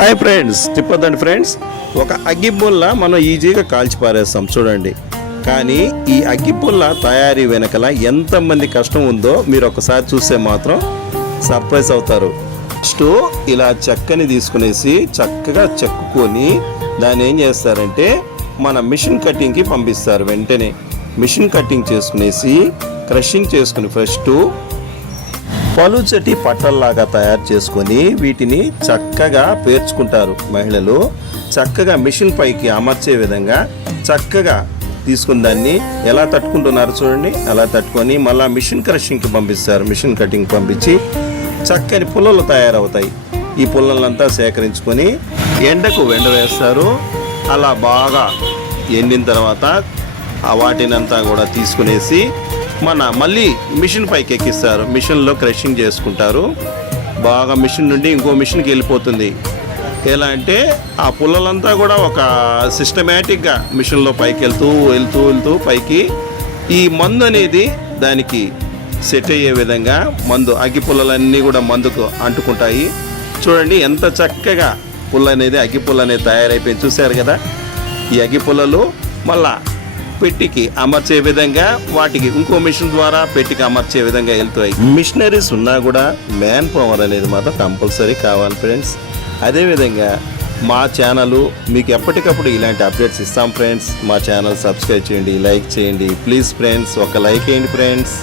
Hi friends, తిప్పదండి friends. ఒక అగ్గిపుల్ల మనం ఈజీగా కాల్చి పారేస్తాం చూడండి. కానీ ఈ అగ్గిపుల్ల తయారీ వెనకల ఎంతమంది కష్టం ఉందో మీరు ఒకసారి చూస్తే మాత్రం సర్ప్రైజ్ అవుతారు. ఫస్ట్ ఇలా చెక్కని తీసుకునేసి చక్కగా చెక్కుకొని దాన్ని ఏం చేస్తారంటే మన మిషన్ కటింగ్కి పంపిస్తారు. వెంటనే మిషన్ కటింగ్ చేసుకునేసి క్రషింగ్ చేసుకుని ఫస్ట్ పలుచటి పట్టల్లాగా తయారు చేసుకొని వీటిని చక్కగా పేర్చుకుంటారు. మహిళలు చక్కగా మిషన్ పైకి అమర్చే విధంగా చక్కగా తీసుకుని దాన్ని ఎలా తట్టుకుంటున్నారు చూడండి. అలా తట్టుకొని మళ్ళీ మిషన్ క్రషింగ్కి పంపిస్తారు. మిషన్ కటింగ్ పంపించి చక్కని పుల్లలు తయారవుతాయి. ఈ పుల్లలంతా సేకరించుకొని ఎండకు వేస్తారు. అలా బాగా ఎండిన తర్వాత వాటినంతా కూడా తీసుకునేసి మళ్ళీ మిషన్ పైకి ఎక్కిస్తారు. మిషన్లో క్రషింగ్ చేసుకుంటారు. బాగా మిషన్ నుండి ఇంకో మిషన్కి వెళ్ళిపోతుంది. ఎలా అంటే ఆ పుల్లలంతా కూడా ఒక సిస్టమేటిక్గా మిషన్లో పైకి వెళ్తూ పైకి ఈ మందు అనేది దానికి సెట్ అయ్యే విధంగా మందు అగ్గి పుల్లలన్నీ కూడా మందుకు అంటుకుంటాయి. చూడండి ఎంత చక్కగా పుల్ల అనేది అగ్గి పుల్ల అనేది తయారైపోయింది. చూశారు కదా. ఈ అగ్గి పుల్లలు మళ్ళా పెట్టికి అమర్చే విధంగా వాటికి ఇంకో మిషన్ ద్వారా పెట్టికి అమర్చే విధంగా వెళ్తాయి. మిషనరీస్ ఉన్నా కూడా మ్యాన్ పవర్ అనేది మాత్రం కంపల్సరీ కావాలి ఫ్రెండ్స్. అదేవిధంగా మా ఛానల్ మీకు ఎప్పటికప్పుడు ఇలాంటి అప్డేట్స్ ఇస్తాం ఫ్రెండ్స్. మా ఛానల్ సబ్స్క్రైబ్ చేయండి, లైక్ చేయండి ప్లీజ్ ఫ్రెండ్స్. ఒక లైక్ చేయండి ఫ్రెండ్స్.